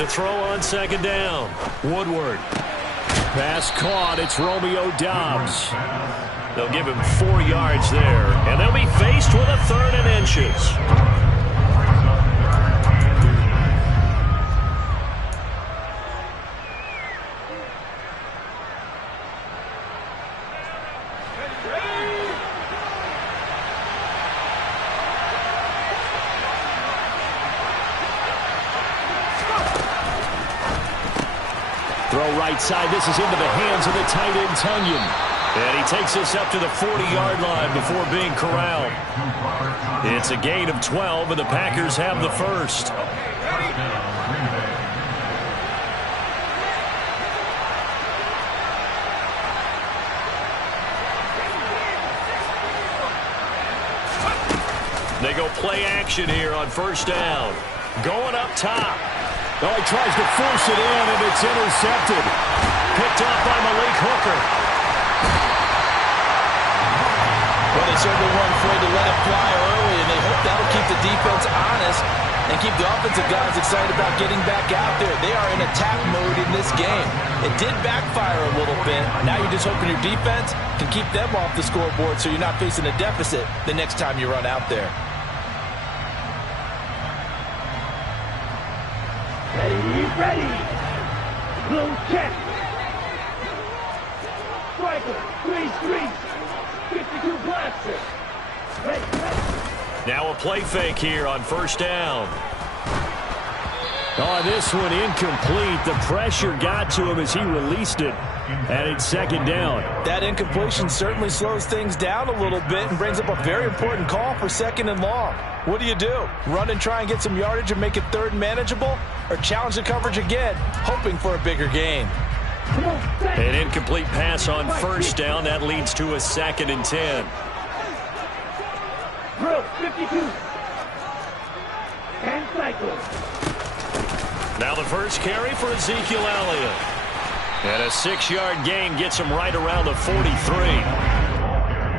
to throw on second down. Woodward. Pass caught. It's Romeo Doubs. They'll give him 4 yards there, and they'll be faced with a 3rd and inches. Throw right side. This is into the hands of the tight end, Tunyon. And he takes us up to the 40-yard line before being corralled. It's a gain of 12, and the Packers have the first. They go play action here on first down. Going up top. Oh, he tries to force it in, and it's intercepted. Picked off by Malik Hooker. Well, they certainly weren't afraid to let it fly early, and they hope that'll keep the defense honest and keep the offensive guys excited about getting back out there. They are in attack mode in this game. It did backfire a little bit. Now you're just hoping your defense can keep them off the scoreboard so you're not facing a deficit the next time you run out there. Ready. Blue check. Striker. Freeze. 52 blaster. Ready. Now a play fake here on first down. Oh, this one incomplete. The pressure got to him as he released it. And it's second down. That incompletion certainly slows things down a little bit and brings up a very important call for 2nd and long. What do? Run and try and get some yardage and make it 3rd and manageable? Or challenge the coverage again, hoping for a bigger gain? An incomplete pass on first down. That leads to a 2nd and 10. Drill 52. And cycle. Now the first carry for Ezekiel Elliott. And a 6-yard gain gets him right around the 43.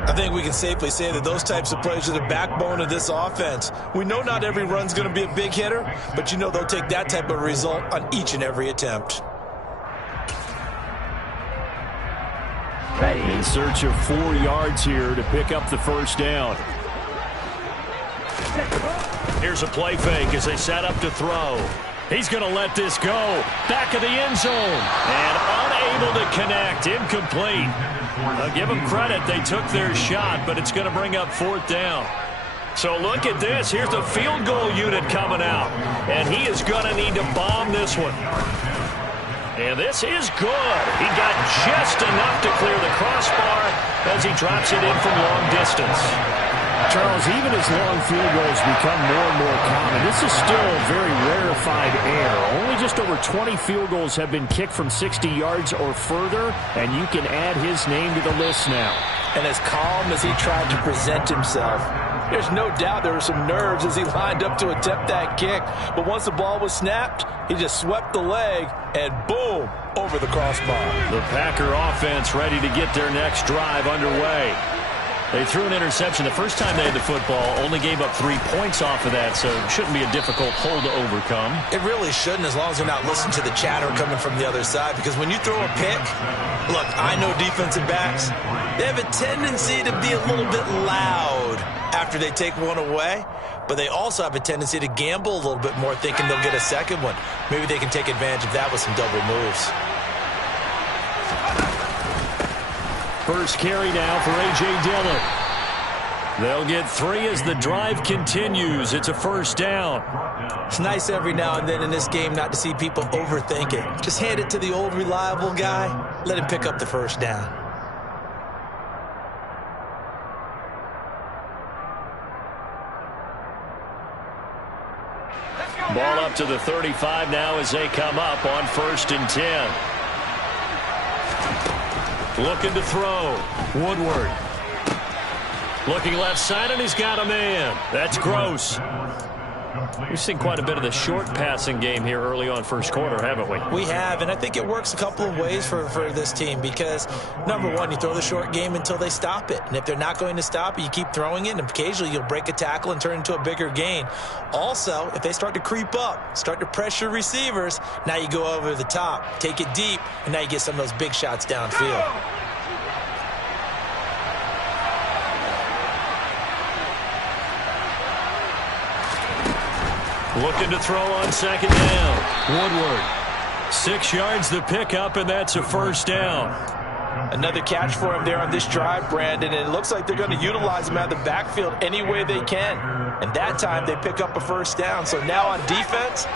I think we can safely say that those types of plays are the backbone of this offense. We know not every run's going to be a big hitter, but you know they'll take that type of result on each and every attempt. In search of 4 yards here to pick up the first down. Here's a play fake as they set up to throw. He's going to let this go. Back of the end zone. And unable to connect. Incomplete. I'll give them credit. They took their shot, but it's going to bring up 4th down. So look at this. Here's the field goal unit coming out. And he is going to need to bomb this one. And this is good. He got just enough to clear the crossbar as he drops it in from long distance. Charles, even as long field goals become more and more common, this is still a very rarefied air. Only just over 20 field goals have been kicked from 60 yards or further, and you can add his name to the list now. And as calm as he tried to present himself, there's no doubt there were some nerves as he lined up to attempt that kick. But once the ball was snapped, he just swept the leg, and boom, over the crossbar. The Packer offense ready to get their next drive underway. They threw an interception the first time they had the football, only gave up 3 points off of that, so it shouldn't be a difficult hole to overcome. It really shouldn't, as long as they're not listening to the chatter coming from the other side, because when you throw a pick, look, I know defensive backs, they have a tendency to be a little bit loud after they take one away, but they also have a tendency to gamble a little bit more, thinking they'll get a second one. Maybe they can take advantage of that with some double moves. First carry now for A.J. Dillon. They'll get 3 as the drive continues. It's a first down. It's nice every now and then in this game not to see people overthink it. Just hand it to the old reliable guy. Let him pick up the first down. Ball up to the 35 now as they come up on 1st and 10. Looking to throw. Woodward. Looking left side, and he's got a man. That's Gross. We've seen quite a bit of the short passing game here early on first quarter, haven't we? We have, and I think it works a couple of ways for this team because, number one, you throw the short game until they stop it. And if they're not going to stop it, you keep throwing it, and occasionally you'll break a tackle and turn into a bigger gain. Also, if they start to creep up, start to pressure receivers, now you go over the top, take it deep, and now you get some of those big shots downfield. Looking to throw on second down. Woodward. 6 yards the pickup, and that's a first down. Another catch for him there on this drive, Brandon, and it looks like they're going to utilize him out of the backfield any way they can. And that time they pick up a first down. So now on defense,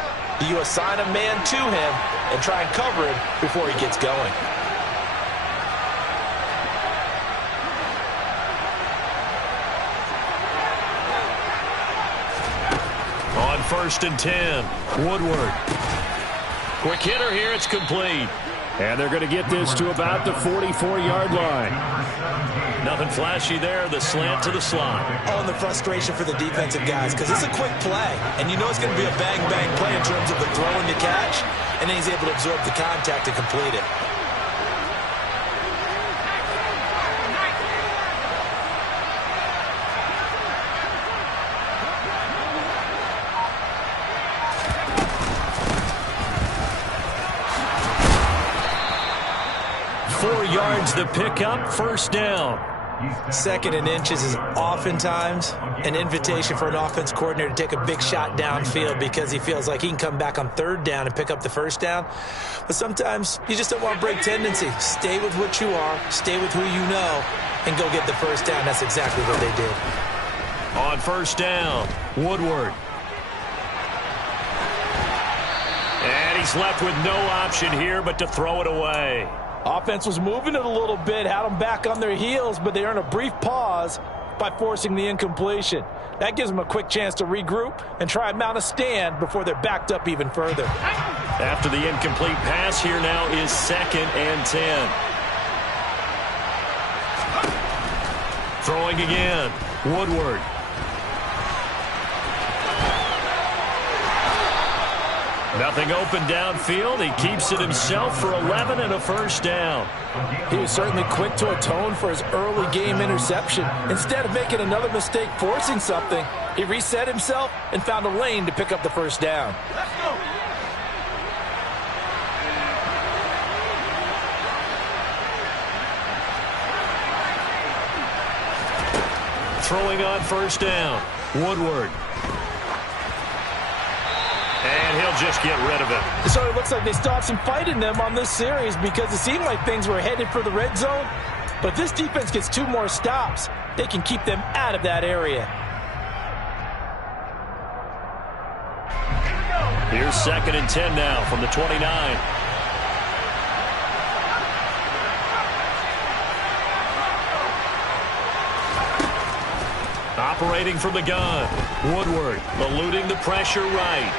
you assign a man to him and try and cover it before he gets going. On 1st and 10, Woodward. Quick hitter here, it's complete. And they're going to get this to about the 44-yard line. Nothing flashy there, the slant to the slot. Oh, and the frustration for the defensive guys, because it's a quick play, and you know it's going to be a bang-bang play in terms of the throw and the catch, and then he's able to absorb the contact to complete it. The pickup, first down. 2nd and inches is oftentimes an invitation for an offense coordinator to take a big shot downfield because he feels like he can come back on 3rd down and pick up the first down. But sometimes you just don't want to break tendency. Stay with what you are, stay with who you know, and go get the first down. That's exactly what they did. On 1st down, Woodward. And he's left with no option here but to throw it away. Offense was moving it a little bit, had them back on their heels, but they earned a brief pause by forcing the incompletion. That gives them a quick chance to regroup and try and mount a stand before they're backed up even further. After the incomplete pass, here now is 2nd and 10. Throwing again, Woodward. Nothing open downfield. He keeps it himself for 11 and a first down. He was certainly quick to atone for his early game interception. Instead of making another mistake forcing something, he reset himself and found a lane to pick up the first down. Let's go. Throwing on 1st down, Woodward. And he'll just get rid of it. So it looks like they stopped some fight in them on this series because it seemed like things were headed for the red zone. But if this defense gets 2 more stops, they can keep them out of that area. Here's 2nd and 10 now from the 29. Operating from the gun, Woodward eluding the pressure right.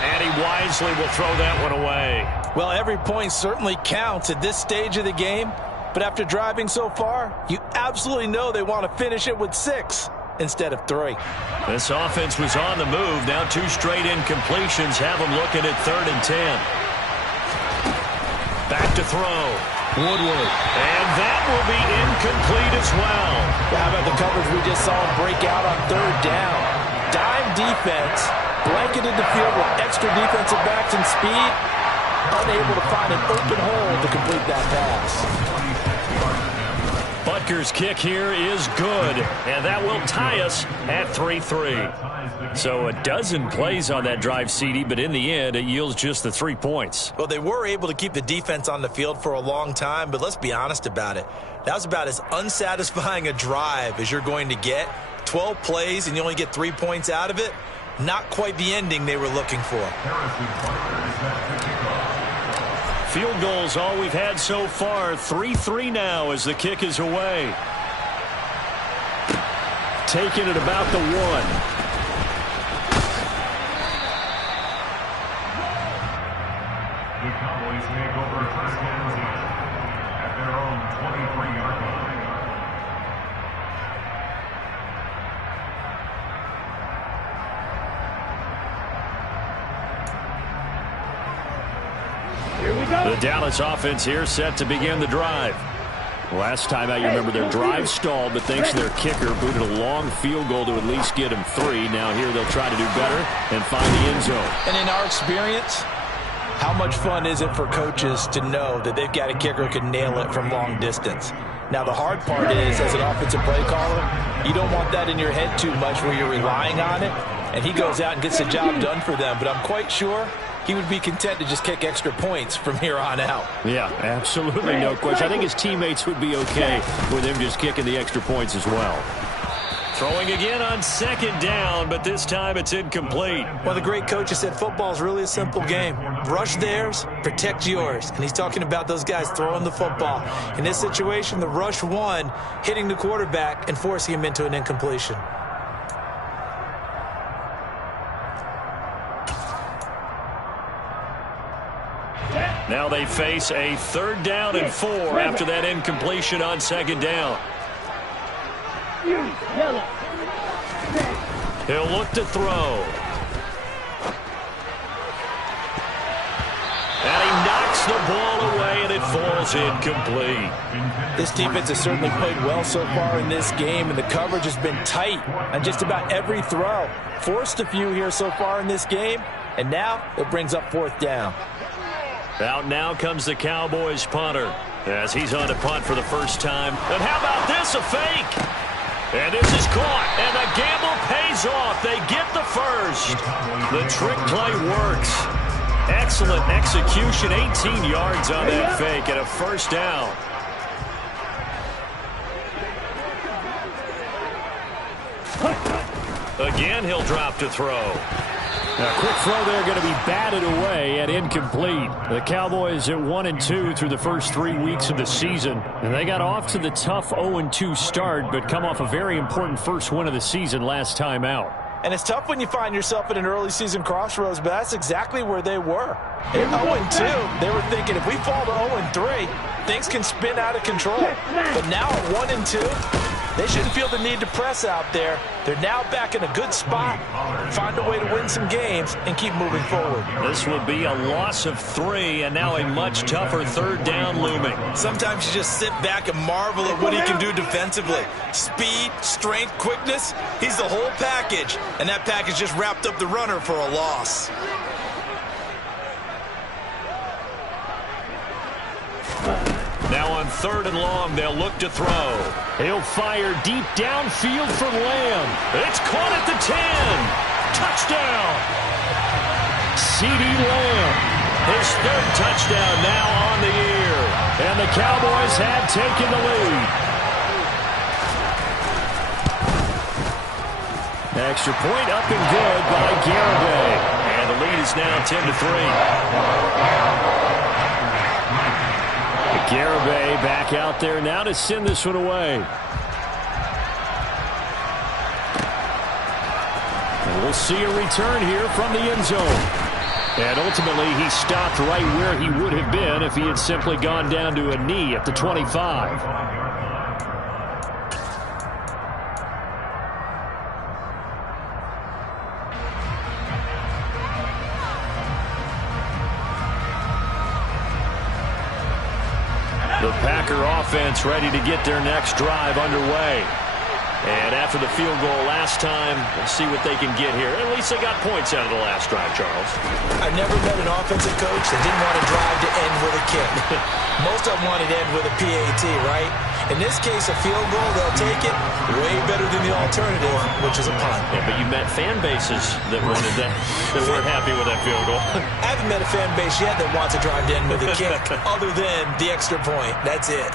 And he wisely will throw that one away. Well, every point certainly counts at this stage of the game. But after driving so far, you absolutely know they want to finish it with 6 instead of 3. This offense was on the move. Now 2 straight incompletions have them looking at 3rd and 10. Back to throw. Woodward. And that will be incomplete as well. How about the coverage we just saw him break out on 3rd down? Dime defense. Blanketed the field with extra defensive backs and speed, unable to find an open hole to complete that pass. Butker's kick here is good, and that will tie us at 3-3. So a dozen plays on that drive, CD, but in the end, it yields just the 3 points. Well, they were able to keep the defense on the field for a long time, but let's be honest about it. That was about as unsatisfying a drive as you're going to get. 12 plays, and you only get 3 points out of it. Not quite the ending they were looking for. Field goals all we've had so far. 3-3 now as the kick is away. Taking it about the 1. The Cowboys take over 1st and 10 at their own 23-yard line. The Dallas offense here set to begin the drive. Last time out, you remember their drive stalled, but thanks to their kicker, booted a long field goal to at least get them 3. Now here they'll try to do better and find the end zone. And in our experience, how much fun is it for coaches to know that they've got a kicker who can nail it from long distance? Now, the hard part is, as an offensive play caller, you don't want that in your head too much where you're relying on it, and he goes out and gets the job done for them. But I'm quite sure he would be content to just kick extra points from here on out. Yeah, absolutely, no question. I think his teammates would be okay with him just kicking the extra points as well. Throwing again on 2nd down, but this time it's incomplete. Well, the great coach has said football is really a simple game. Rush theirs, protect yours. And he's talking about those guys throwing the football. In this situation, the rush won, hitting the quarterback and forcing him into an incompletion. Now they face a 3rd down and 4 after that incompletion on 2nd down. He'll look to throw. And he knocks the ball away, and it falls incomplete. This defense has certainly played well so far in this game, and the coverage has been tight on just about every throw. Forced a few here so far in this game, and now it brings up 4th down. Out now comes the Cowboys punter as he's on to punt for the first time. And how about this, a fake? And this is caught, and the gamble pays off. They get the first. The trick play works. Excellent execution, 18 yards on that fake, and a 1st down. Again, he'll drop to throw. A quick throw there going to be batted away and incomplete. The Cowboys at 1-2 through the first 3 weeks of the season. And they got off to the tough 0-2 start, but come off a very important first win of the season last time out. And it's tough when you find yourself at an early season crossroads, but that's exactly where they were. At 0-2, they were thinking if we fall to 0-3, things can spin out of control. But now at 1-2, they shouldn't feel the need to press out there. They're now back in a good spot, find a way to win some games, and keep moving forward. This will be a loss of 3, and now a much tougher 3rd down looming. Sometimes you just sit back and marvel at what he can do defensively. Speed, strength, quickness, he's the whole package, and that package just wrapped up the runner for a loss. Now on 3rd and long, they'll look to throw. He'll fire deep downfield for Lamb. It's caught at the 10. Touchdown. CeeDee Lamb. His 3rd touchdown now on the year. And the Cowboys have taken the lead. Extra point up and good by Garibay. And the lead is now 10-3. Garibay back out there now to send this one away. And we'll see a return here from the end zone. And ultimately, he stopped right where he would have been if he had simply gone down to a knee at the 25. The Packer offense ready to get their next drive underway. And after the field goal last time, we'll see what they can get here. At least they got points out of the last drive, Charles. I've never met an offensive coach that didn't want a drive to end with a kick. Most of them wanted to end with a PAT, right? In this case, a field goal, they'll take it way better than the alternative, which is a punt. Yeah, but you met fan bases that wanted that, that weren't happy with that field goal. I haven't met a fan base yet that wants a drive to end with a kick other than the extra point. That's it.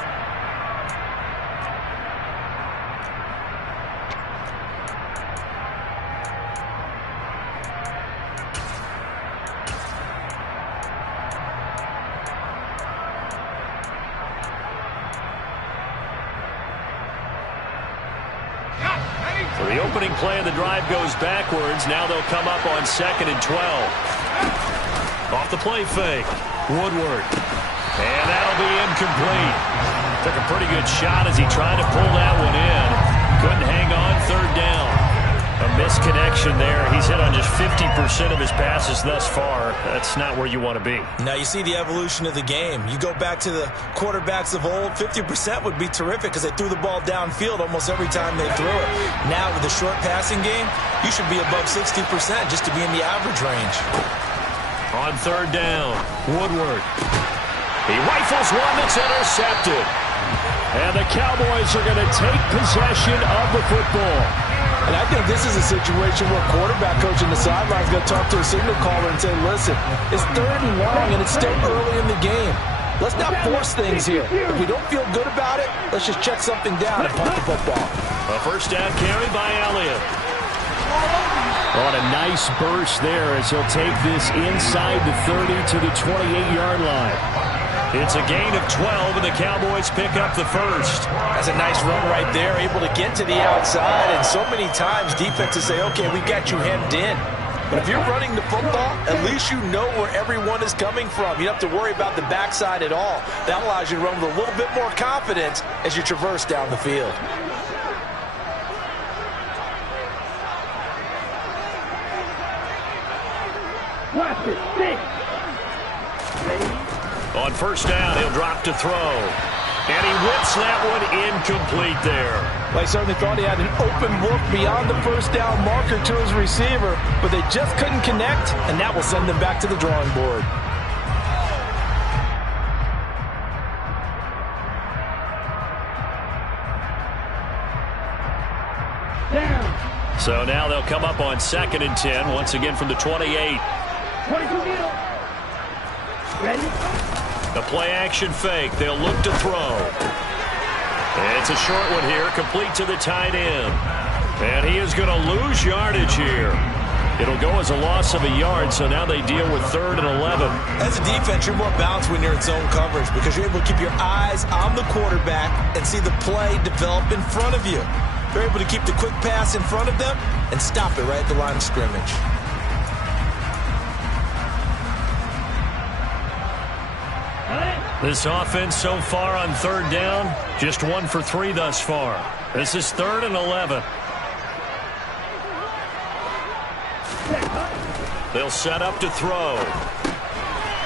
So the opening play of the drive goes backwards. Now they'll come up on 2nd and 12. Off the play fake. Woodward. And that'll be incomplete. Took a pretty good shot as he tried to pull that one in. Couldn't hang on 3rd down. A misconnection there. He's hit on just 50% of his passes thus far. That's not where you want to be. Now you see the evolution of the game. You go back to the quarterbacks of old, 50% would be terrific because they threw the ball downfield almost every time they threw it. Now with the short passing game, you should be above 60% just to be in the average range. On third down, Woodward. He rifles one that's intercepted. And the Cowboys are going to take possession of the football. And I think this is a situation where quarterback coach in the sideline is going to talk to a signal caller and say, listen, it's 3rd and long and it's still early in the game. Let's not force things here. If we don't feel good about it, let's just check something down and punt the football. A first down carry by Elliott. On a nice burst there as he'll take this inside the 30 to the 28-yard line. It's a gain of 12, and the Cowboys pick up the first. That's a nice run right there, able to get to the outside. And so many times defenses say, okay, we got you hemmed in. But if you're running the football, at least you know where everyone is coming from. You don't have to worry about the backside at all. That allows you to run with a little bit more confidence as you traverse down the field. Watch it. 6. Ready? On first down, he'll drop to throw. And he whips that one incomplete there. Well, he certainly thought he had an open look beyond the first down marker to his receiver, but they just couldn't connect, and that will send them back to the drawing board. Down. So now they'll come up on 2nd and 10, once again from the 28. 22 middle. Ready? The play-action fake. They'll look to throw. It's a short one here, complete to the tight end. And he is going to lose yardage here. It'll go as a loss of a yard, so now they deal with 3rd and 11. As a defense, you're more balanced when you're in zone coverage because you're able to keep your eyes on the quarterback and see the play develop in front of you. They're able to keep the quick pass in front of them and stop it right at the line of scrimmage. This offense so far on 3rd down, just 1 for 3 thus far. This is 3rd and 11. They'll set up to throw.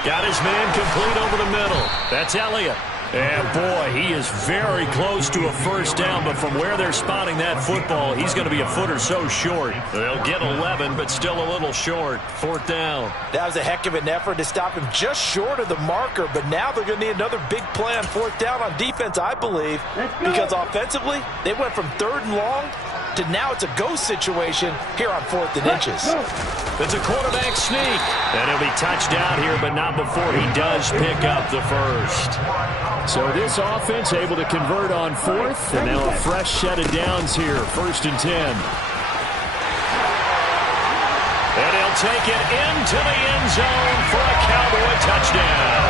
Got his man complete over the middle. That's Elliott. And boy, he is very close to a first down, but from where they're spotting that football, he's going to be a foot or so short. They'll get 11, but still a little short. 4th down. That was a heck of an effort to stop him just short of the marker, but now they're going to need another big play on 4th down on defense, I believe, because offensively, they went from 3rd and long to now it's a go situation here on 4th and inches. It's a quarterback sneak. And he'll be touched down here, but not before he does pick up the first. So this offense able to convert on 4th, and now a fresh set of downs here, 1st and 10. And he'll take it into the end zone for a Cowboy touchdown.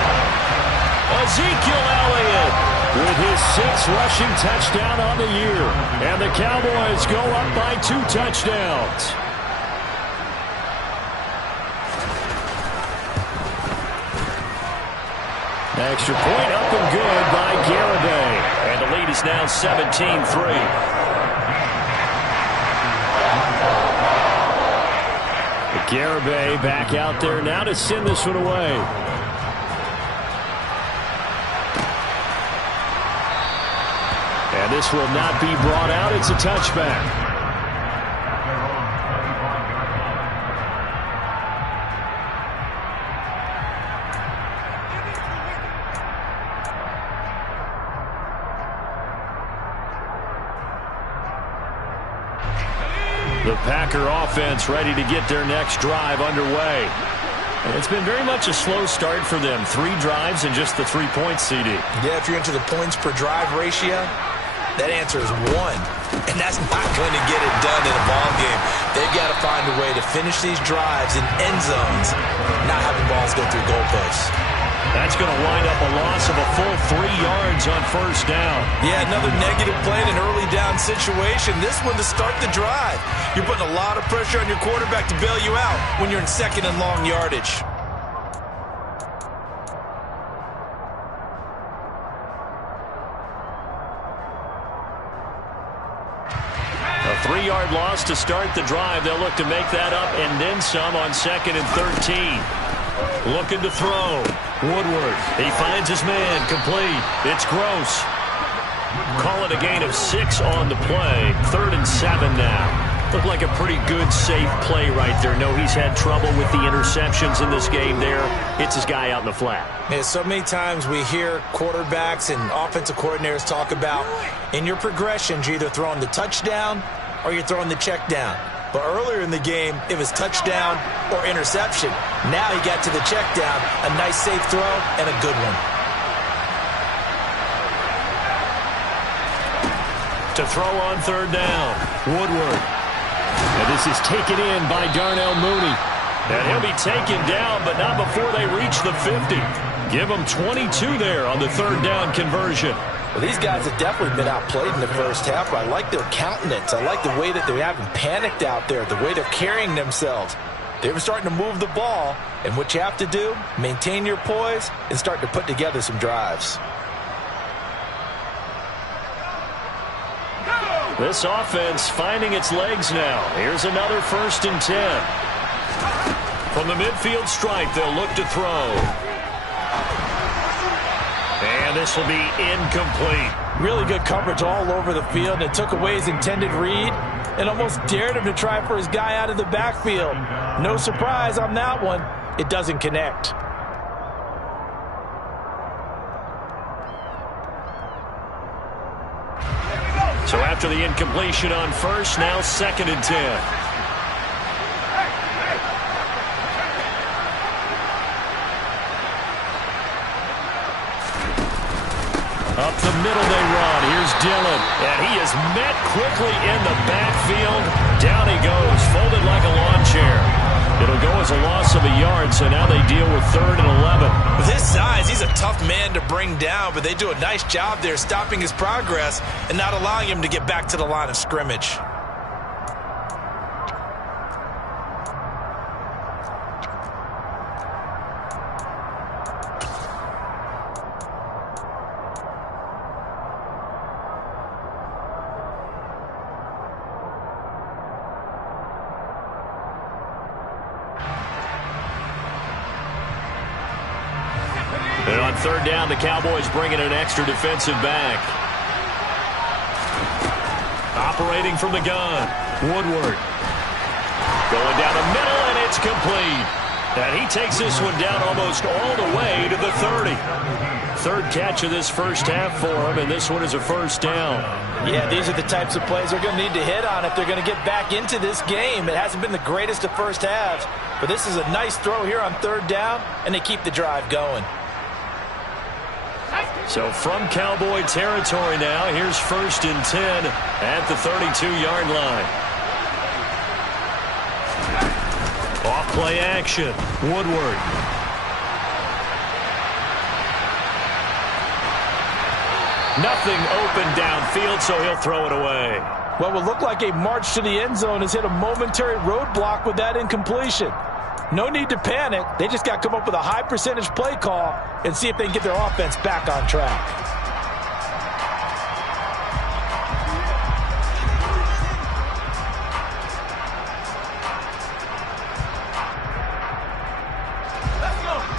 Ezekiel Elliott with his 6th rushing touchdown on the year. And the Cowboys go up by 2 touchdowns. Extra point up and good by Garibay. And the lead is now 17-3. Garibay back out there now to send this one away. And this will not be brought out. It's a touchback. The Packer offense ready to get their next drive underway. It's been very much a slow start for them. 3 drives and just the 3 points, CD. Yeah, if you're into the points per drive ratio, that answer is 1. And that's not going to get it done in a ball game. They've got to find a way to finish these drives in end zones, not having balls go through goalposts. That's going to wind up a loss of a full 3 yards on first down. Yeah, another negative play in an early down situation. This one to start the drive. You're putting a lot of pressure on your quarterback to bail you out when you're in 2nd and long yardage. 3-yard loss to start the drive. They'll look to make that up and then some on 2nd and 13. Looking to throw. Woodward. He finds his man. Complete. It's Gross. Call it a gain of 6 on the play. 3rd and 7 now. Looked like a pretty good, safe play right there. No, he's had trouble with the interceptions in this game there. Hits his guy out in the flat. Yeah, so many times we hear quarterbacks and offensive coordinators talk about in your progressions, you're either throwing the touchdown or you're throwing the check down. But earlier in the game, it was touchdown or interception. Now he got to the check down. A nice, safe throw and a good one. To throw on 3rd down. Woodward. And this is taken in by Darnell Mooney. And he'll be taken down, but not before they reach the 50. Give them 22 there on the 3rd down conversion. Well, these guys have definitely been outplayed in the first half, but I like their countenance. I like the way that they haven't panicked out there, the way they're carrying themselves. They were starting to move the ball, and what you have to do, maintain your poise and start to put together some drives. This offense finding its legs now. Here's another 1st and 10. From the midfield stripe, they'll look to throw. And this will be incomplete. Really good coverage all over the field. It took away his intended read and almost dared him to try for his guy out of the backfield. No surprise on that one. It doesn't connect. So after the incompletion on 1st, now 2nd and 10. Up the middle they run. Here's Dillon. And he is met quickly in the backfield. Down he goes, folded like a lawn chair. It'll go as a loss of a yard, so now they deal with 3rd and 11. With his size, he's a tough man to bring down, but they do a nice job there stopping his progress and not allowing him to get back to the line of scrimmage. And on 3rd down, the Cowboys bring in an extra defensive back. Operating from the gun, Woodward. Going down the middle, and it's complete. And he takes this one down almost all the way to the 30. 3rd catch of this first half for him, and this one is a 1st down. Yeah, these are the types of plays they're going to need to hit on if they're going to get back into this game. It hasn't been the greatest of first halves, but this is a nice throw here on 3rd down, and they keep the drive going. So from Cowboy territory now, here's 1st and 10 at the 32-yard line. Off play action, Woodward. Nothing open downfield, so he'll throw it away. What will look like a march to the end zone has hit a momentary roadblock with that incompletion. No need to panic. They just got to come up with a high percentage play call and see if they can get their offense back on track.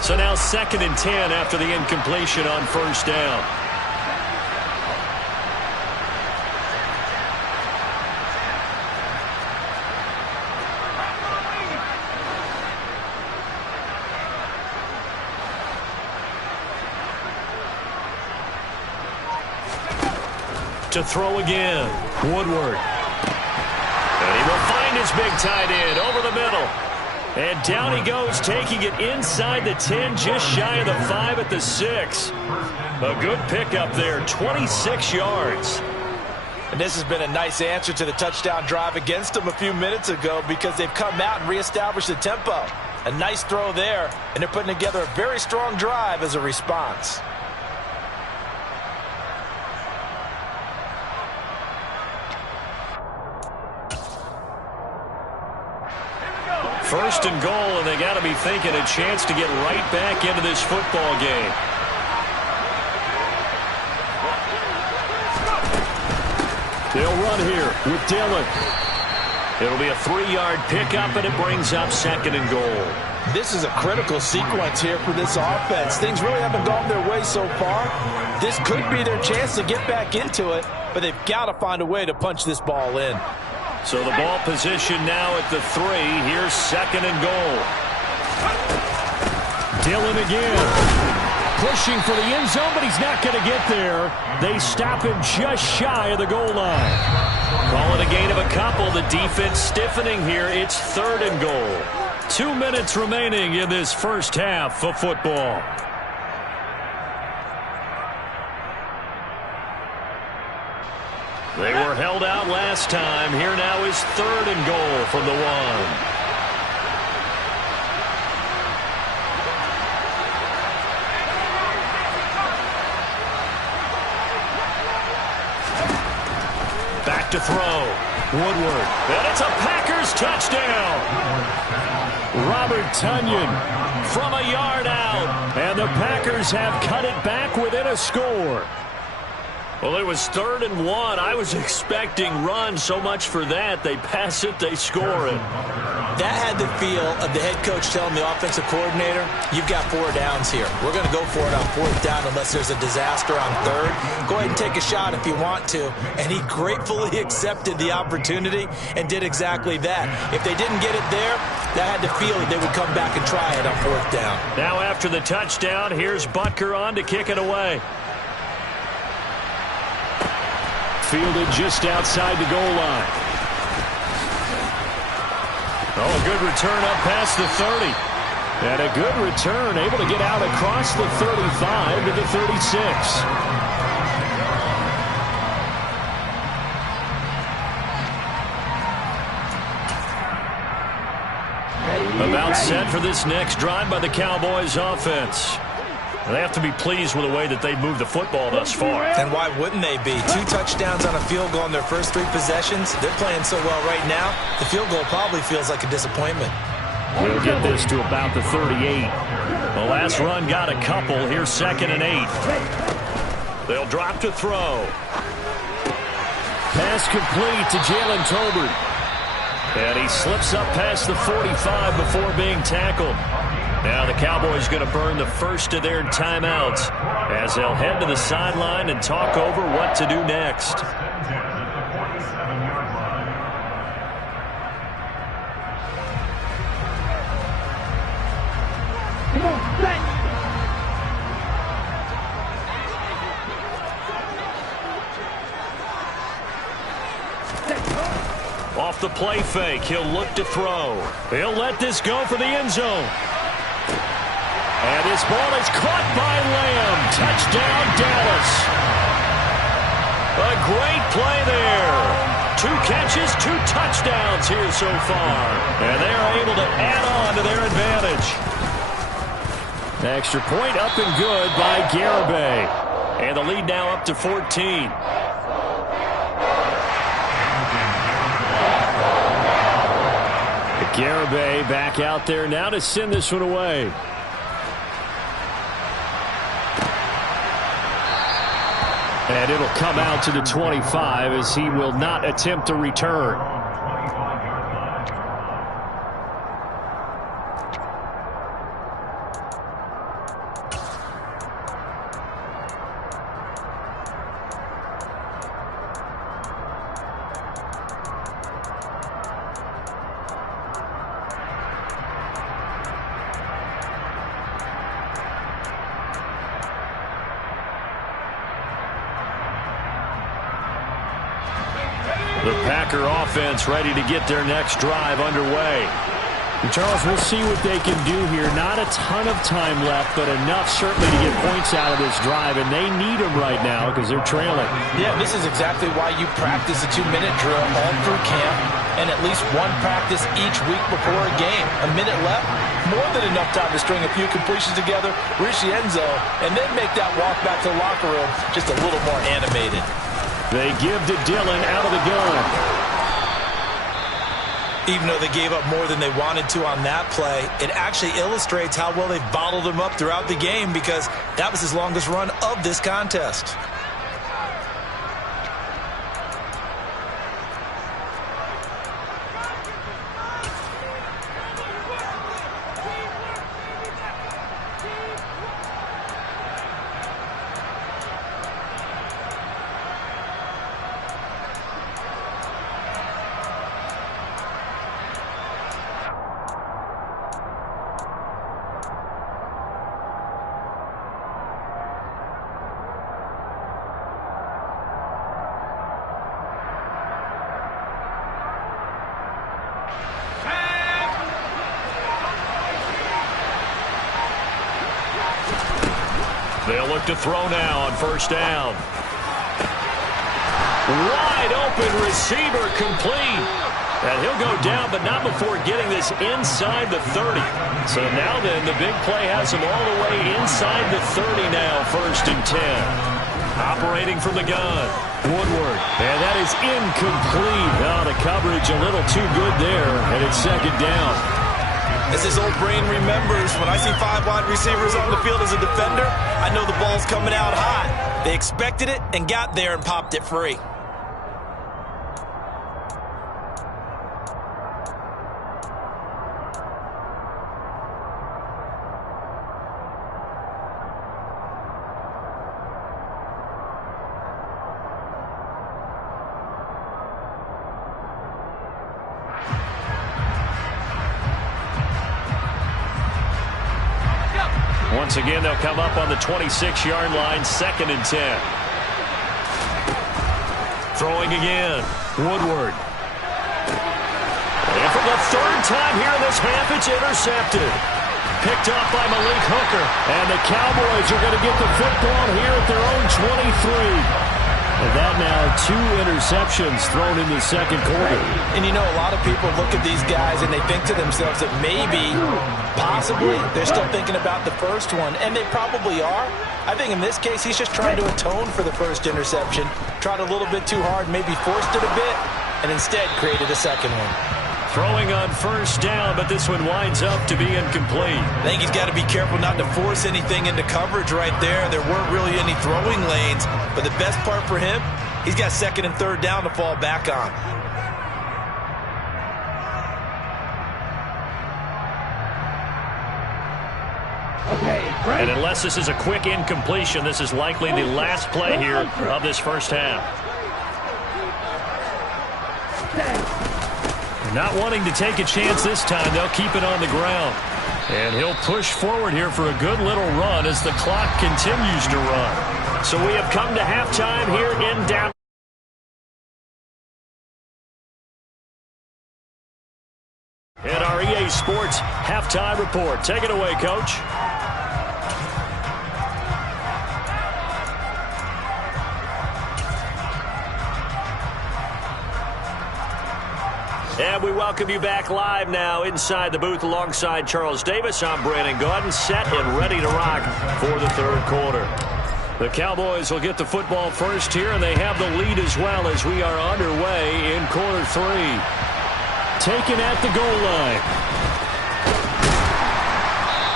So now 2nd and 10 after the incompletion on 1st down. To throw again, Woodward. And he will find his big tight end over the middle. And down he goes, taking it inside the 10, just shy of the 5 at the 6. A good pickup there, 26 yards. And this has been a nice answer to the touchdown drive against them a few minutes ago because they've come out and reestablished the tempo. A nice throw there, and they're putting together a very strong drive as a response. First and goal, and they got to be thinking a chance to get right back into this football game. They'll run here with Dillon. It'll be a 3-yard pickup, and it brings up 2nd and goal. This is a critical sequence here for this offense. Things really haven't gone their way so far. This could be their chance to get back into it, but they've got to find a way to punch this ball in. So the ball position now at the 3. Here's 2nd and goal. Dillon again. Pushing for the end zone, but he's not going to get there. They stop him just shy of the goal line. Call it a gain of a couple. The defense stiffening here. It's 3rd and goal. 2 minutes remaining in this first half of football. They were held out last time. Here now is 3rd and goal from the 1. Back to throw. Woodward. And it's a Packers touchdown. Robert Tonyan from a yard out. And the Packers have cut it back within a score. Well, it was 3rd and 1. I was expecting run. So much for that. They pass it, they score it. That had the feel of the head coach telling the offensive coordinator, you've got 4 downs here. We're going to go for it on 4th down unless there's a disaster on 3rd. Go ahead and take a shot if you want to. And he gratefully accepted the opportunity and did exactly that. If they didn't get it there, that had the feel that they would come back and try it on 4th down. Now after the touchdown, here's Butker on to kick it away. Fielded just outside the goal line. Oh, a good return up past the 30. And a good return, able to get out across the 35 to the 36. About set for this next drive by the Cowboys offense. They have to be pleased with the way that they've moved the football thus far. And why wouldn't they be? 2 touchdowns on a field goal in their first 3 possessions. They're playing so well right now, the field goal probably feels like a disappointment. We'll get this to about the 38. The last run got a couple. Here's 2nd and 8. They'll drop to throw. Pass complete to Jalen Tolbert. And he slips up past the 45 before being tackled. Now the Cowboys going to burn the first of their timeouts as they'll head to the sideline and talk over what to do next. Come on, set. Off the play fake, he'll look to throw. He'll let this go for the end zone. And this ball is caught by Lamb. Touchdown, Dallas. A great play there. 2 catches, 2 touchdowns here so far. And they are able to add on to their advantage. Extra point up and good by Garibay. And the lead now up to 14. Garibay back out there now to send this one away. And it'll come out to the 25 as he will not attempt to return. The Packer offense ready to get their next drive underway. Charles, we'll see what they can do here. Not a ton of time left, but enough certainly to get points out of this drive, and they need them right now because they're trailing. Yeah, this is exactly why you practice a 2-minute drill all through camp and at least 1 practice each week before a game. A minute left, more than enough time to string a few completions together, reach the end zone, and then make that walk back to the locker room just a little more animated. They give to Dillon out of the gun. Even though they gave up more than they wanted to on that play, it actually illustrates how well they've bottled him up throughout the game because that was his longest run of this contest. They'll look to throw now on first down. Wide open receiver, complete. And he'll go down, but not before getting this inside the 30. So now then, the big play has him all the way inside the 30 now, 1st and 10. Operating from the gun, Woodward. And that is incomplete. Oh, the coverage a little too good there, and it's 2nd down. As his old brain remembers, when I see 5 wide receivers on the field as a defender, I know the ball's coming out hot. They expected it and got there and popped it free. Once again, they'll come up on the 26-yard line, 2nd and 10. Throwing again, Woodward. And for the 3rd time here in this half, it's intercepted. Picked up by Malik Hooker. And the Cowboys are going to get the football here at their own 23. And that now 2 interceptions thrown in the 2nd quarter. And you know, a lot of people look at these guys and they think to themselves that maybe, possibly, they're still thinking about the first one. And they probably are. I think in this case, he's just trying to atone for the first interception. Tried a little bit too hard, maybe forced it a bit, and instead created a 2nd one. Throwing on first down, but this one winds up to be incomplete. I think he's got to be careful not to force anything into coverage right there. There weren't really any throwing lanes, but the best part for him, he's got 2nd and 3rd down to fall back on. And unless this is a quick incompletion, this is likely the last play here of this first half. Not wanting to take a chance this time, they'll keep it on the ground. And he'll push forward here for a good little run as the clock continues to run. So we have come to halftime here in Dallas. And our EA Sports halftime report. Take it away, Coach. And we welcome you back live now inside the booth alongside Charles Davis. I'm Brandon Gaudin, set and ready to rock for the 3rd quarter. The Cowboys will get the football first here, and they have the lead as well as we are underway in quarter 3. Taken at the goal line.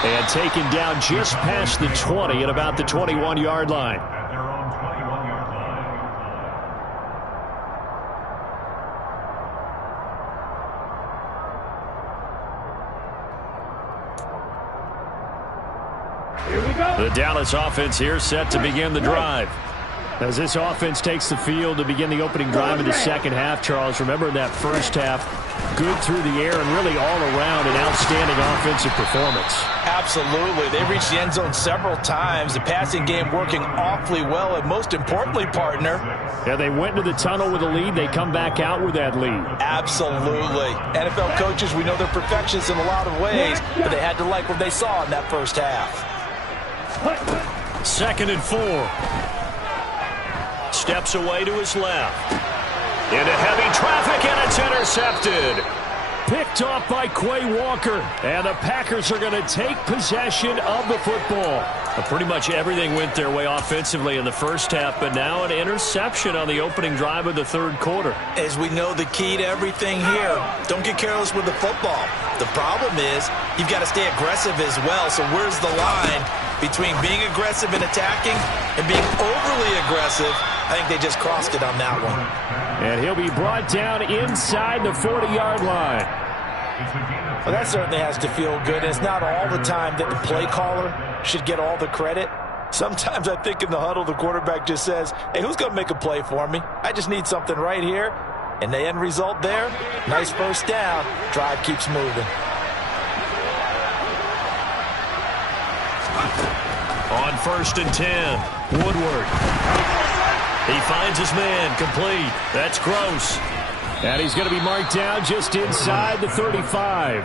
And taken down just past the 20 at about the 21-yard line. At their own 21-yard line. Here we go. The Dallas offense here set to begin the drive. As this offense takes the field to begin the opening drive of the 2nd half, Charles, remember that first half, good through the air and really all around an outstanding offensive performance. Absolutely. They reached the end zone several times. The passing game working awfully well, and most importantly, partner. Yeah, they went into the tunnel with a lead. They come back out with that lead. Absolutely. NFL coaches, we know they're perfectionists in a lot of ways, but they had to like what they saw in that first half. 2nd and 4. Steps away to his left. Into heavy traffic, and it's intercepted. Picked off by Quay Walker. And the Packers are going to take possession of the football. Pretty much everything went their way offensively in the first half, but now an interception on the opening drive of the 3rd quarter. As we know, the key to everything here, don't get careless with the football. The problem is you've got to stay aggressive as well. So where's the line between being aggressive and attacking and being overly aggressive? I think they just crossed it on that one. And he'll be brought down inside the 40-yard line. Well, that certainly has to feel good. It's not all the time that the play caller should get all the credit. Sometimes I think in the huddle, the quarterback just says, hey, who's going to make a play for me? I just need something right here. And the end result there, nice first down. Drive keeps moving. On 1st and 10, Woodward. He finds his man, complete. That's Gross. And he's going to be marked down just inside the 35.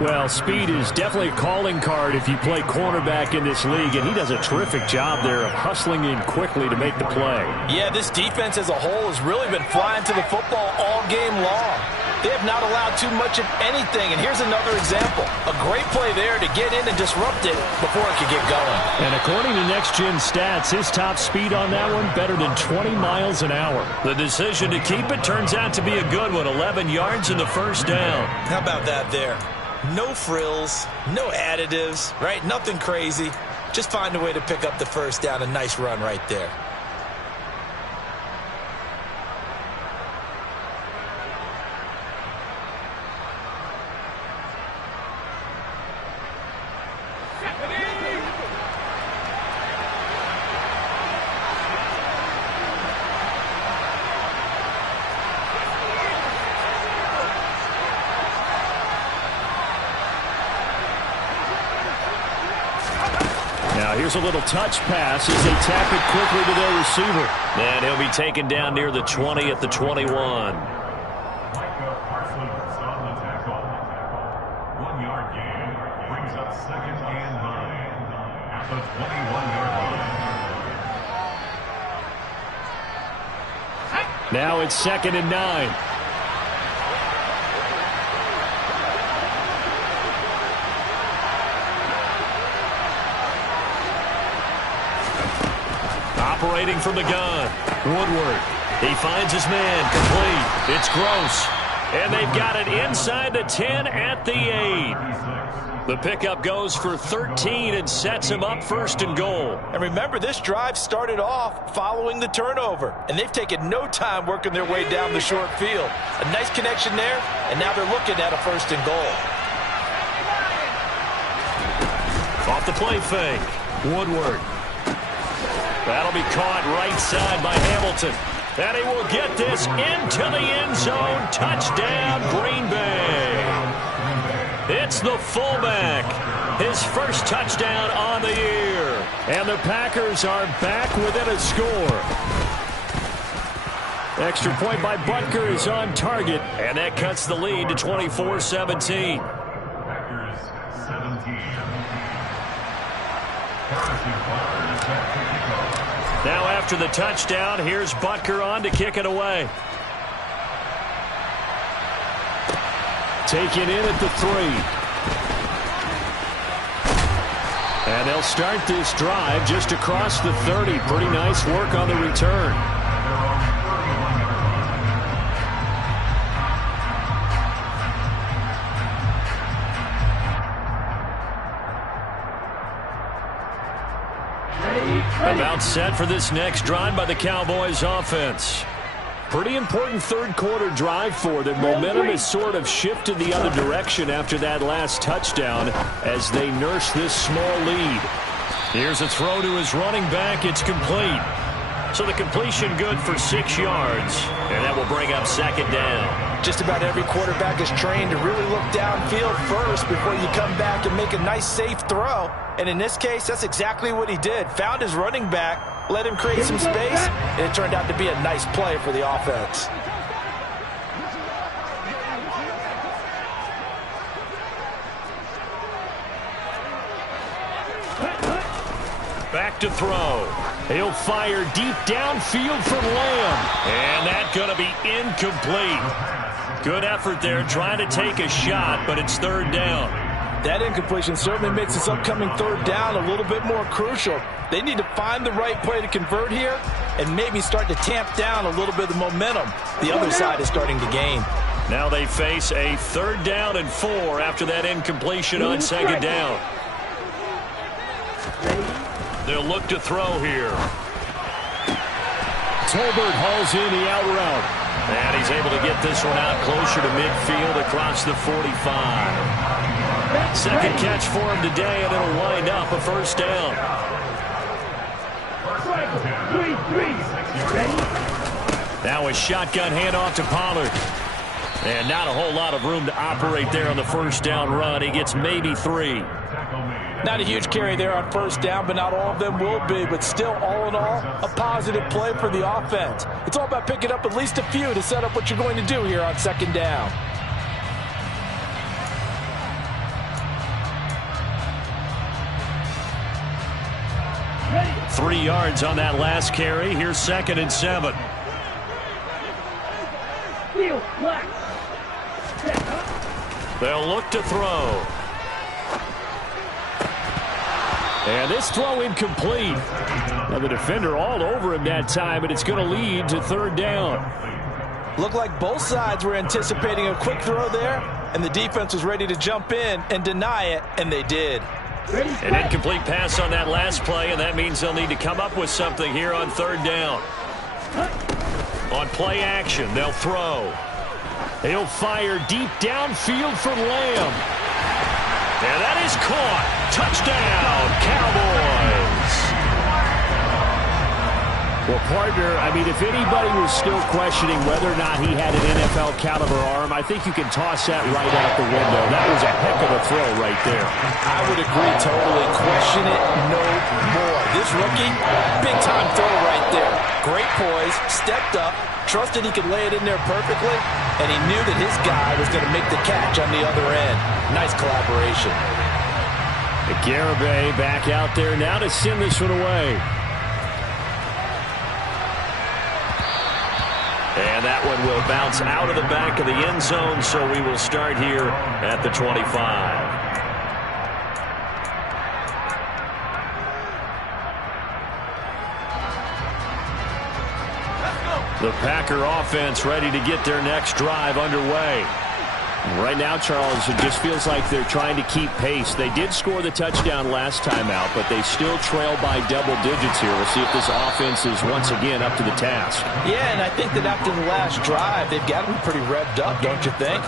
Well, speed is definitely a calling card if you play cornerback in this league, and he does a terrific job there of hustling in quickly to make the play. Yeah, this defense as a whole has really been flying to the football all game long. They have not allowed too much of anything, and here's another example. A great play there to get in and disrupt it before it could get going. And according to Next Gen Stats, his top speed on that one better than 20 miles an hour. The decision to keep it turns out to be a good one. 11 yards in the first down. How about that there? No frills, no additives, right? Nothing crazy. Just find a way to pick up the first down. A nice run right there. Here's a little touch pass as they tap it quickly to their receiver. And he'll be taken down near the 20 at the 21. Micah Parsons on the tackle. 1 yard gain brings up second and 9 at the 21 yard line. Now it's 2nd and 9. Operating from the gun, Woodward. He finds his man, complete. It's Gross. And they've got it inside the 10 at the 8. The pickup goes for 13 and sets him up 1st and goal. And remember, this drive started off following the turnover, and they've taken no time working their way down the short field. A nice connection there, and now they're looking at a 1st and goal. Off the play fake, Woodward. That'll be caught right side by Hamilton. And he will get this into the end zone. Touchdown, Green Bay. It's the fullback. His first touchdown on the year. And the Packers are back within a score. Extra point by Butker is on target. And that cuts the lead to 24-17. Packers 17. Now after the touchdown, here's Butker on to kick it away. Taken in at the 3. And they'll start this drive just across the 30. Pretty nice work on the return. About set for this next drive by the Cowboys offense. Pretty important third quarter drive for them. Momentum has sort of shifted the other direction after that last touchdown as they nurse this small lead. Here's a throw to his running back. It's complete. So the completion good for 6 yards. And that will bring up 2nd down. Just about every quarterback is trained to really look downfield first before you come back and make a nice, safe throw. And in this case, that's exactly what he did. Found his running back, let him create some space, and it turned out to be a nice play for the offense. Back to throw. He'll fire deep downfield for Lamb. And that's going to be incomplete. Good effort there trying to take a shot, but it's 3rd down. That incompletion certainly makes this upcoming 3rd down a little bit more crucial. They need to find the right play to convert here and maybe start to tamp down a little bit of the momentum the other side is starting to gain. Now they face a 3rd down and 4 after that incompletion on 2nd down. They'll look to throw here. Tolbert hauls in the out route. And he's able to get this one out closer to midfield across the 45. 2nd catch for him today, and it'll wind up a 1st down. Now a shotgun handoff to Pollard. And not a whole lot of room to operate there on the first down run. He gets maybe 3. Not a huge carry there on first down, but not all of them will be. But still, all in all, a positive play for the offense. It's all about picking up at least a few to set up what you're going to do here on second down. Ready. 3 yards on that last carry. Here's 2nd and 7. Field flat. Set up. They'll look to throw. And this throw incomplete. Now the defender all over him that time, and it's going to lead to 3rd down. Looked like both sides were anticipating a quick throw there, and the defense was ready to jump in and deny it, and they did. Ready. An incomplete pass on that last play, and that means they'll need to come up with something here on 3rd down. On play action, they'll throw. He'll fire deep downfield for Lamb. And that is caught. Touchdown, Cowboys. Well, partner, I mean, if anybody was still questioning whether or not he had an NFL caliber arm, I think you can toss that right out the window. That was a heck of a throw right there. I would agree totally. Question it no more. This rookie, big-time throw right there. Great poise, stepped up, trusted he could lay it in there perfectly, and he knew that his guy was going to make the catch on the other end. Nice collaboration. Garibay back out there now to send this one away. And that one will bounce out of the back of the end zone, so we will start here at the 25. The Packer offense ready to get their next drive underway. Right now, Charles, it just feels like they're trying to keep pace. They did score the touchdown last time out, but they still trail by double digits here. We'll see if this offense is once again up to the task. Yeah, and I think that after the last drive, they've got them pretty revved up, don't you think?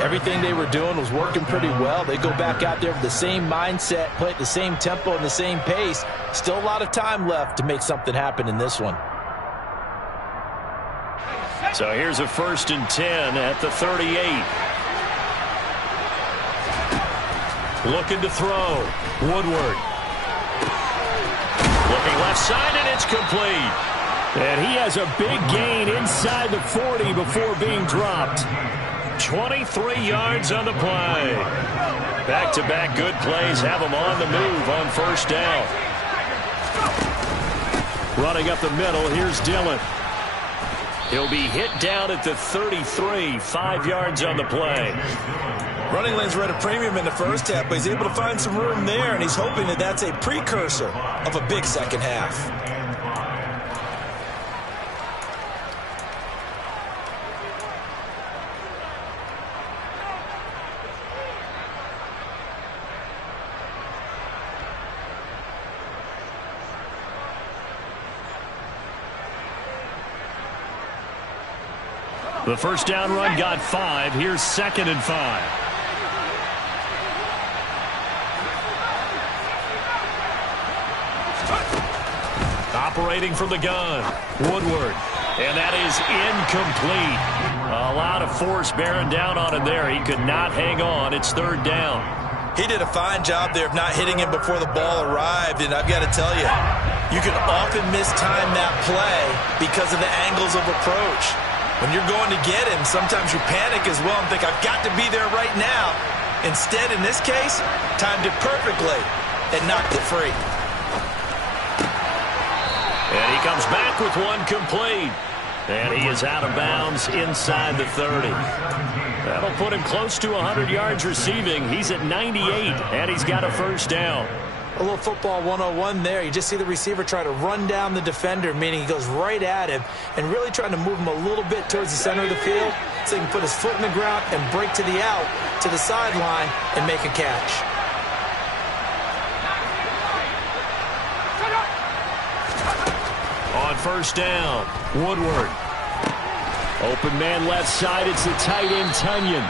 Everything they were doing was working pretty well. They go back out there with the same mindset, play at the same tempo and the same pace. Still a lot of time left to make something happen in this one. So here's a 1st and 10 at the 38. Looking to throw. Woodward. Looking left side, and it's complete. And he has a big gain inside the 40 before being dropped. 23 yards on the play. Back-to-back good plays have him on the move on 1st down. Running up the middle, here's Dillon. He'll be hit down at the 33, 5 yards on the play. Running lanes were at a premium in the first half, but he's able to find some room there, and he's hoping that that's a precursor of a big second half. The 1st down run got 5. Here's 2nd and 5. Operating from the gun. Woodward. And that is incomplete. A lot of force bearing down on him there. He could not hang on. It's 3rd down. He did a fine job there of not hitting him before the ball arrived, and I've got to tell you, you can often mistime that play because of the angles of approach. When you're going to get him, sometimes you panic as well and think, I've got to be there right now. Instead, in this case, timed it perfectly and knocked it free. And he comes back with one complete. And he is out of bounds inside the 30. That'll put him close to 100 yards receiving. He's at 98, and he's got a 1st down. A little football 101 there. You just see the receiver try to run down the defender, meaning he goes right at him and really trying to move him a little bit towards the center of the field so he can put his foot in the ground and break to the out, to the sideline, and make a catch. On 1st down, Woodward. Open man left side. It's the tight end, Tunyon.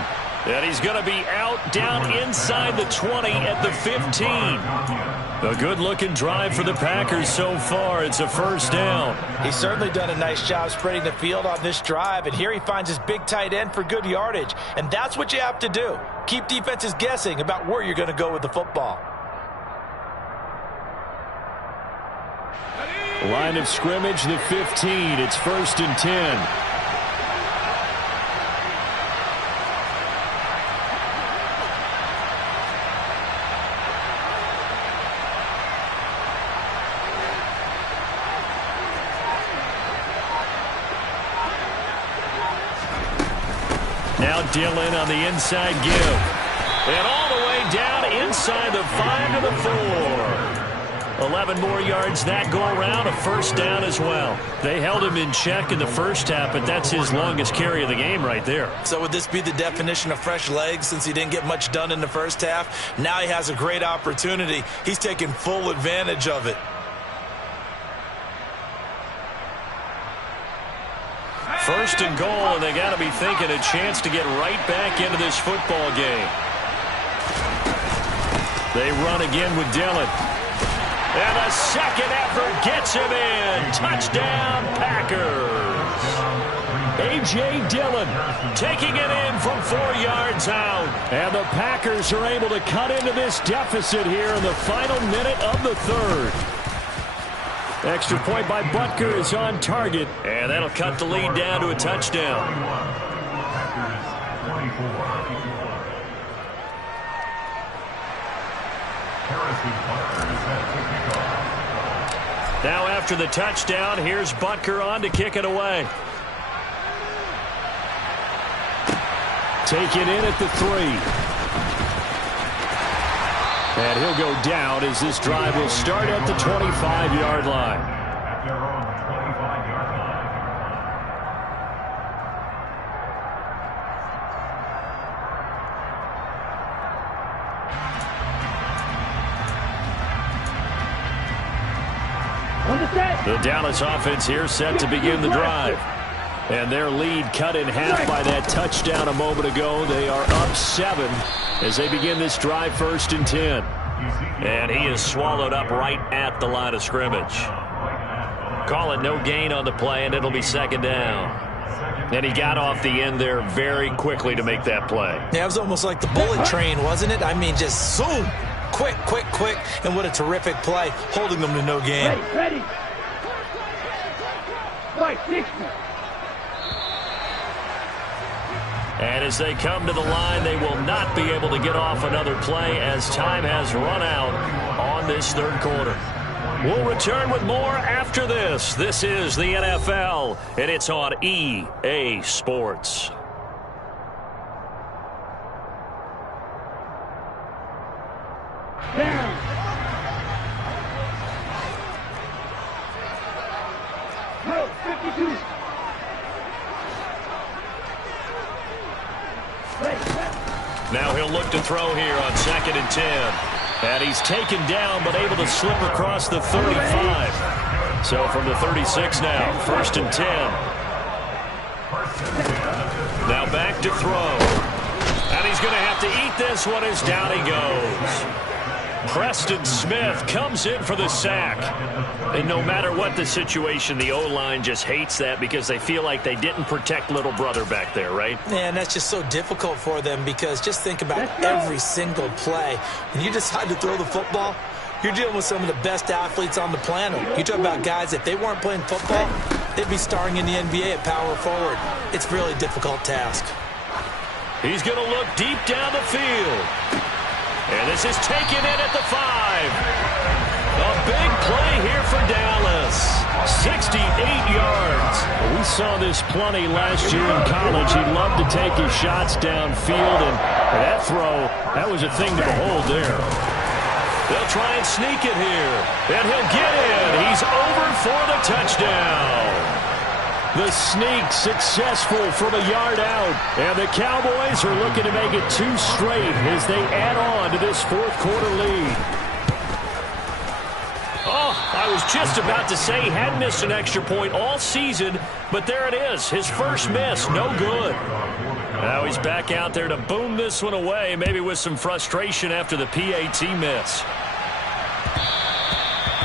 And he's going to be out down inside the 20 at the 15. A good-looking drive for the Packers so far. It's a first down. He's certainly done a nice job spreading the field on this drive, and here he finds his big tight end for good yardage. And that's what you have to do. Keep defenses guessing about where you're going to go with the football. Line of scrimmage, the 15. It's 1st and 10. Now Dillon on the inside give. And all the way down inside the 5 to the 4. 11 more yards that go around, a first down as well. They held him in check in the first half, but that's his longest carry of the game right there. So would this be the definition of fresh legs since he didn't get much done in the first half? Now he has a great opportunity. He's taking full advantage of it. First and goal, and they got to be thinking a chance to get right back into this football game. They run again with Dillon. And the second effort gets him in. Touchdown, Packers. A.J. Dillon taking it in from 4 yards out. And the Packers are able to cut into this deficit here in the final minute of the third. Extra point by Butker is on target. And that'll cut the lead down to a touchdown. Now after the touchdown, here's Butker on to kick it away. Taken in at the 3. And he'll go down as this drive will start at the 25-yard line. At their own 25-yard line. The Dallas offense here set to begin the drive. And their lead cut in half by that touchdown a moment ago. They are up 7 as they begin this drive, 1st and 10. And he is swallowed up right at the line of scrimmage. Call it no gain on the play, and it'll be 2nd down. And he got off the end there very quickly to make that play. Yeah, it was almost like the bullet train, wasn't it? I mean, just zoom. Quick, quick, quick. And what a terrific play, holding them to no gain. Ready. Right, 60. And as they come to the line, they will not be able to get off another play as time has run out on this third quarter. We'll return with more after this. This is the NFL, and it's on EA Sports. Down. No, 52. Now he'll look to throw here on 2nd and 10. And he's taken down but able to slip across the 35. So from the 36 now, 1st and 10. Now back to throw. And he's going to have to eat this one as down he goes. Preston Smith comes in for the sack. And no matter what the situation, the O-line just hates that because they feel like they didn't protect little brother back there, right? Man, that's just so difficult for them because just think about every single play. When you decide to throw the football, you're dealing with some of the best athletes on the planet. You talk about guys, if they weren't playing football, they'd be starring in the NBA at power forward. It's a really difficult task. He's going to look deep down the field. And this is taken in at the 5. A big play here for Dallas. 68 yards. We saw this plenty last year in college. He loved to take his shots downfield, and that throw, that was a thing to behold there. They'll try and sneak it here. And he'll get in. He's over for the touchdown. The sneak successful from a yard out. And the Cowboys are looking to make it 2 straight as they add on to this fourth quarter lead. Oh, I I was just about to say he hadn't missed an extra point all season, but there it is. His first miss, no good. Now he's back out there to boom this one away, maybe with some frustration after the PAT miss.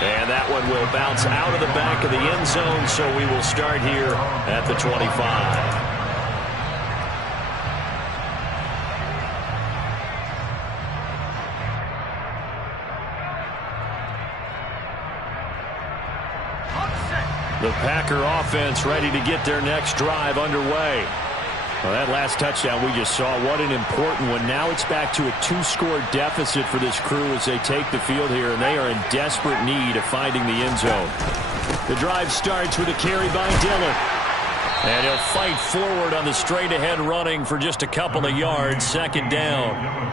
And that one will bounce out of the back of the end zone, so we will start here at the 25. The Packer offense ready to get their next drive underway. Well, that last touchdown we just saw, what an important one. Now it's back to a two-score deficit for this crew as they take the field here, and they are in desperate need of finding the end zone. The drive starts with a carry by Dillon. And he'll fight forward on the straight-ahead running for just a couple of yards, second down.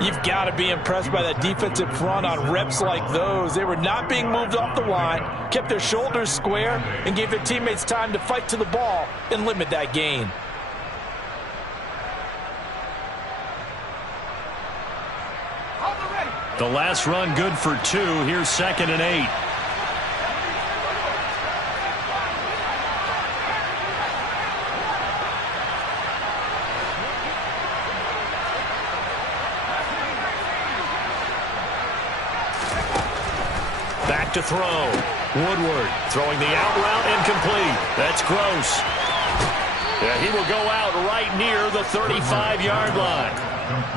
You've got to be impressed by that defensive front on reps like those. They were not being moved off the line, kept their shoulders square, and gave their teammates time to fight to the ball and limit that gain. The last run good for 2. Here's 2nd and 8. Back to throw. Woodward throwing the out route, incomplete. That's Gross. Yeah, he will go out right near the 35-yard line.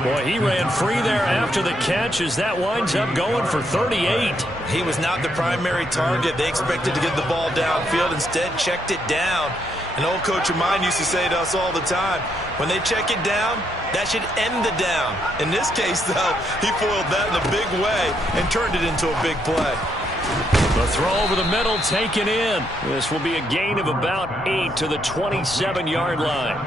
Boy, he ran free there after the catch as that winds up going for 38. He was not the primary target. They expected to get the ball downfield. Instead, checked it down. An old coach of mine used to say to us all the time, when they check it down, that should end the down. In this case, though, he foiled that in a big way and turned it into a big play. The throw over the middle taken in. This will be a gain of about 8 to the 27-yard line.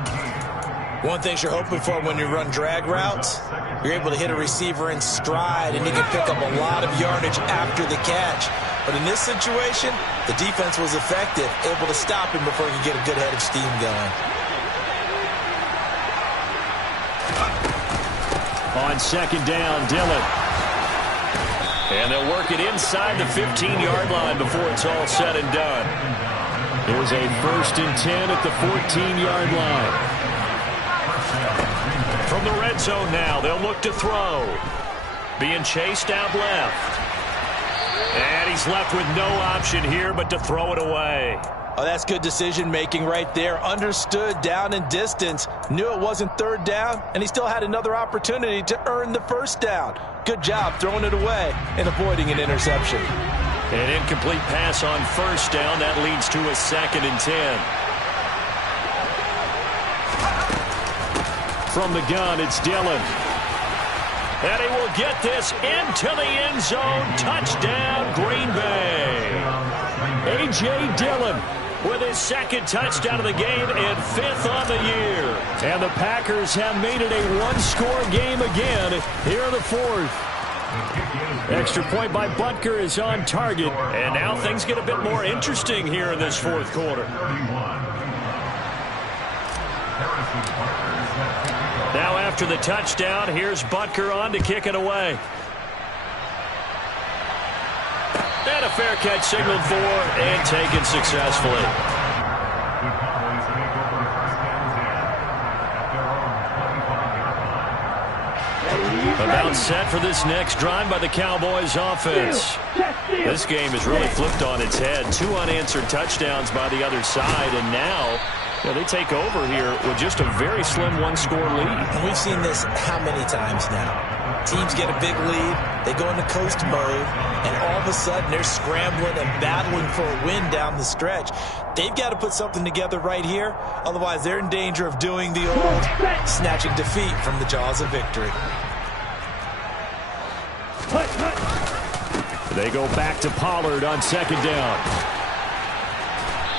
One thing you're hoping for when you run drag routes, you're able to hit a receiver in stride and you can pick up a lot of yardage after the catch. But in this situation, the defense was effective, able to stop him before he could get a good head of steam going. On second down, Dillon. And they'll work it inside the 15-yard line before it's all said and done. Here's a 1st and 10 at the 14-yard line. From the red zone now, they'll look to throw. Being chased out left. And he's left with no option here but to throw it away. Oh, that's good decision-making right there. Understood down and distance. Knew it wasn't 3rd down, and he still had another opportunity to earn the 1st down. Good job throwing it away and avoiding an interception. An incomplete pass on 1st down. That leads to a 2nd and 10. From the gun, it's Dillon. And he will get this into the end zone. Touchdown, Green Bay. A.J. Dillon with his 2nd touchdown of the game and 5th on the year. And the Packers have made it a one-score game again here in the 4th. Extra point by Butker is on target. And now things get a bit more interesting here in this 4th quarter. Now after the touchdown, here's Butker on to kick it away. And a fair catch signaled for and taken successfully. About set for this next drive by the Cowboys offense. This game is really flipped on its head. 2 unanswered touchdowns by the other side, and now they take over here with just a very slim one-score lead. And we've seen this how many times now? Teams get a big lead, they go into coast mode, and all of a sudden they're scrambling and battling for a win down the stretch. They've got to put something together right here, otherwise they're in danger of doing the old snatching defeat from the jaws of victory. They go back to Pollard on 2nd down.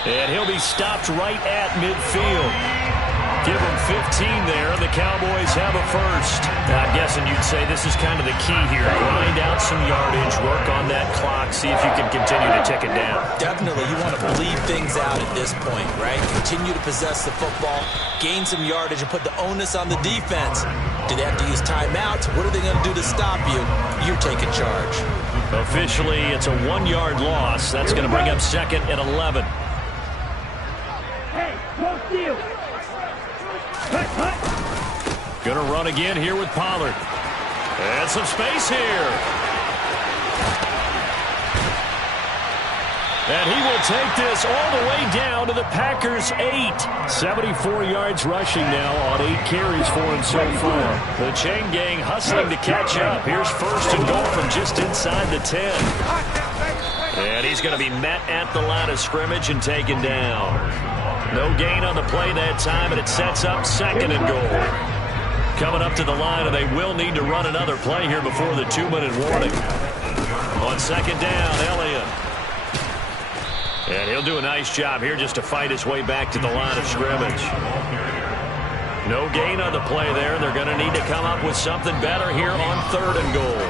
And he'll be stopped right at midfield. Give them 15 there, and the Cowboys have a first. Now, I'm guessing you'd say this is kind of the key here. Grind out some yardage, work on that clock, see if you can continue to tick it down. Definitely, you want to bleed things out at this point, right? Continue to possess the football, gain some yardage, and put the onus on the defense. Do they have to use timeouts? What are they going to do to stop you? You're taking charge. Officially, it's a 1-yard loss. That's going to bring up second and 11. Hey, no steal. Going to run again here with Pollard. And some space here. And he will take this all the way down to the Packers' 8. 74 yards rushing now on 8 carries for him so far. The chain gang hustling to catch up. Here's first and goal from just inside the 10. And he's going to be met at the line of scrimmage and taken down. No gain on the play that time, and it sets up second and goal. Coming up to the line, and they will need to run another play here before the 2-minute warning. On second down, Elliott. And he'll do a nice job here just to fight his way back to the line of scrimmage. No gain on the play there. They're going to need to come up with something better here on third and goal.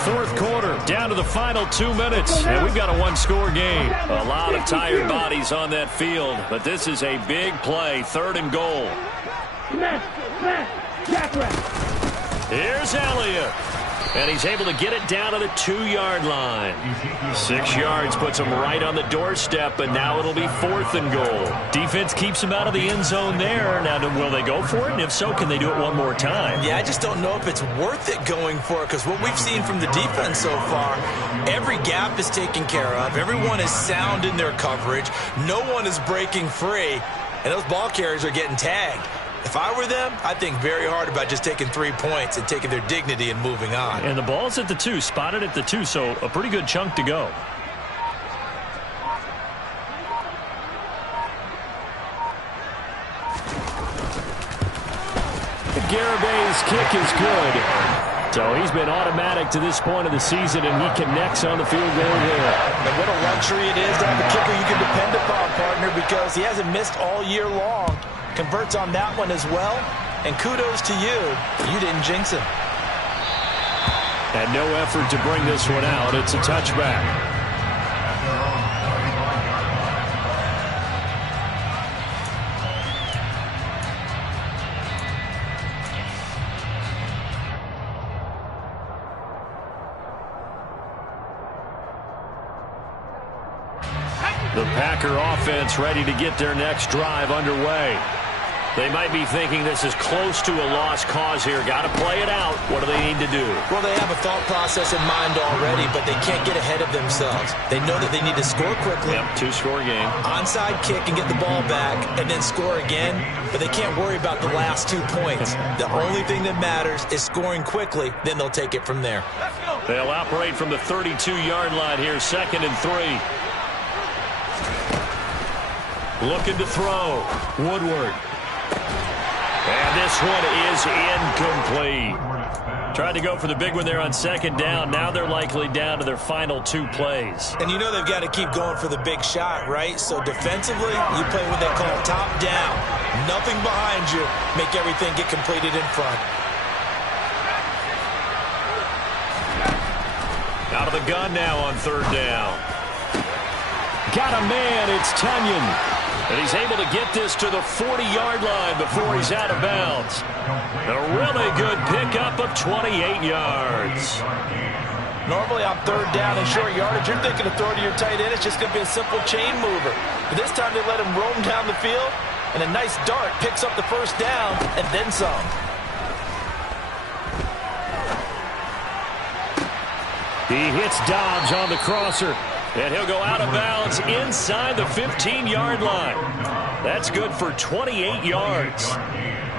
Fourth quarter, down to the final 2 minutes, and we've got a one-score game. A lot of tired bodies on that field, but this is a big play, third and goal. Here's Elliott, and he's able to get it down to the 2-yard line. 6 yards puts him right on the doorstep, and now it'll be fourth and goal. Defense keeps him out of the end zone there. Now, will they go for it? And if so, can they do it one more time? Yeah, I just don't know if it's worth it going for it, because what we've seen from the defense so far, every gap is taken care of. Everyone is sound in their coverage. No one is breaking free, and those ball carriers are getting tagged. If I were them, I'd think very hard about just taking 3 points and taking their dignity and moving on. And the ball's at the 2, spotted at the 2, so a pretty good chunk to go. Garabay's kick is good. So he's been automatic to this point of the season, and he connects on the field goal there. And what a luxury it is to have a kicker you can depend upon, partner, because he hasn't missed all year long. Converts on that one as well. And kudos to you. You didn't jinx him. And no effort to bring this one out. It's a touchback. The Packer offense ready to get their next drive underway. They might be thinking this is close to a lost cause here. Got to play it out. What do they need to do? Well, they have a thought process in mind already, but they can't get ahead of themselves. They know that they need to score quickly. Yep, 2-score game. Onside kick and get the ball back and then score again, but they can't worry about the last 2 points. The only thing that matters is scoring quickly, then they'll take it from there. They'll operate from the 32-yard line here, second and 3. Looking to throw. Woodward. And this one is incomplete. Tried to go for the big one there on second down. Now they're likely down to their final 2 plays. And you know they've got to keep going for the big shot, right? So defensively, you play what they call top down. Nothing behind you. Make everything get completed in front. Out of the gun now on third down. Got a man. It's Tunyon. And he's able to get this to the 40-yard line before he's out of bounds. A really good pickup of 28 yards. Normally on third down and short yardage, you're thinking of throw to your tight end. It's just going to be a simple chain mover. But this time they let him roam down the field, and a nice dart picks up the first down and then some. He hits Dobbs on the crosser. And he'll go out of bounds inside the 15-yard line. That's good for 28 yards.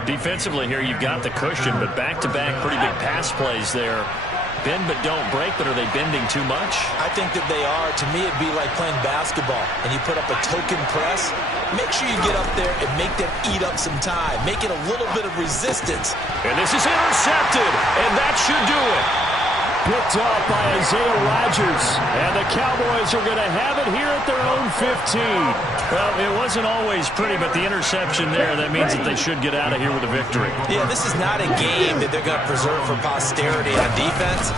Defensively here, you've got the cushion, but back-to-back pretty big pass plays there. Bend but don't break, but are they bending too much? I think that they are. To me, it'd be like playing basketball, and you put up a token press. Make sure you get up there and make them eat up some time. Make it a little bit of resistance. And this is intercepted, and that should do it. picked up by Isaiah Rodgers. And the Cowboys are going to have it here at their own 15. Well, it wasn't always pretty, but the interception there, that means that they should get out of here with a victory. Yeah, this is not a game that they're going to preserve for posterity on defense,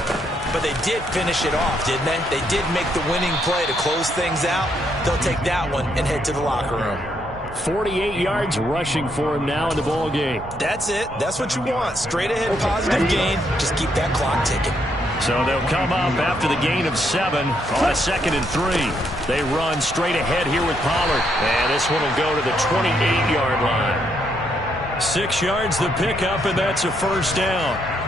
but they did finish it off, didn't they? They did make the winning play to close things out. They'll take that one and head to the locker room. 48 yards rushing for him now in the ball game. That's it. That's what you want. Straight ahead positive gain. Just keep that clock ticking. So they'll come up after the gain of 7 on a 2nd and 3. They run straight ahead here with Pollard. And this one will go to the 28-yard line. 6 yards the pickup, and that's a first down.